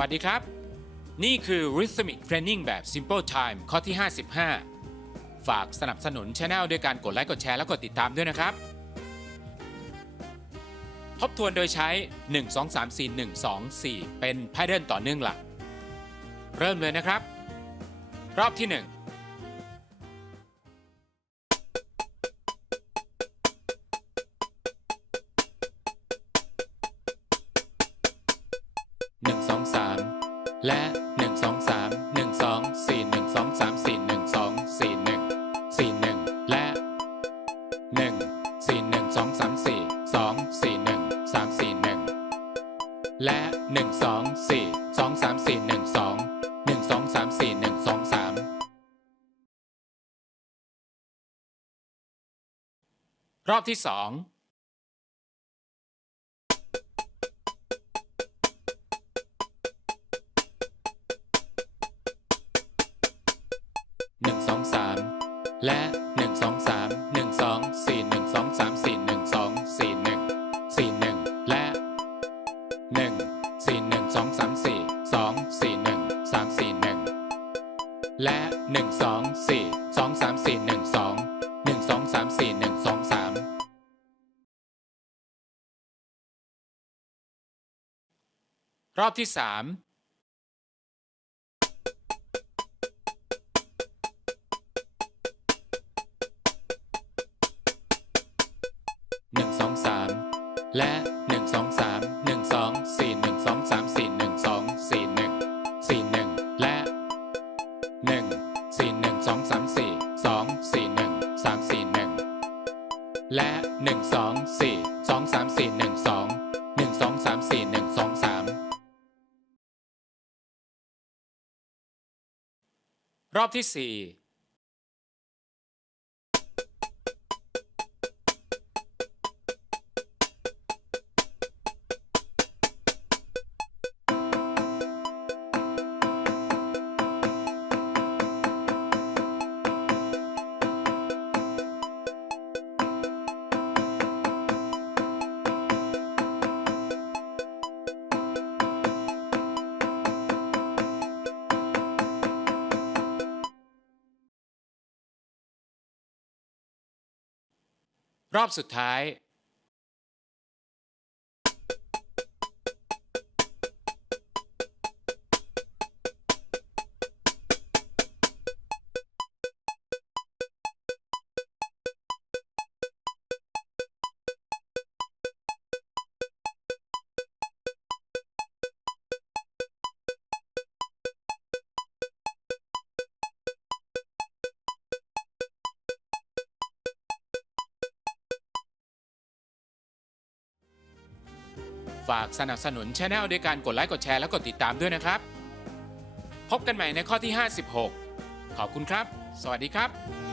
วัสดีครับ นี่คือ Rhythmic Training แบบ Simple Time ข้อที่ 55 ฝากสนับสนุนช anel ด้วยการกดไลค์กดแชร์และกดติดตามด้วยนะครับ ทบทวนโดยใช้ 1 2 3 4 1 2 4 เป็นแพเดิลต่อเนื่องหลัก เริ่มเลยนะครับ รอบที่ 1 และ 1 2 3 1 2 4 1 2 3 4 1 2 4 1 4 1 และ 1 4 1 2 3 4 2 4 1 3 4 1 และ 1 2 4 2 3 4 1 2 1 2 3 4 1 2 3 รอบที่ 2 2 3 และ 1 2 3 1 2 4 1 2 3 4 1 2 4 1 4 1 และ 1 4 1 2 3 4 2 4 1 3 4 1 และ 1 2 4 2 3 4 1 2 1 2 3 4 1 2 3รอบที่สาม หนึ่งสองสามและหนึ่งสองสามหนึ่งสองสี่หนึ่งสองสามสี่หนึ่งสองสี่หนึ่งสี่หนึ่งและหนึ่งสี่หนึ่งสองสามสี่สองสี่หนึ่งสามสี่หนึ่งและหนึ่งสองสี่สองสามสี่หนึ่งสองหนึ่งสองสามสี่หนึ่งสองสามรอบที่สี่ รอบสุดท้าย ฝากสนับสนุนช anel ด้วยการกดไลค์กดแชร์และกดติดตามด้วยนะครับ พบกันใหม่ในข้อที่ 56 ขอบคุณครับ สวัสดีครับ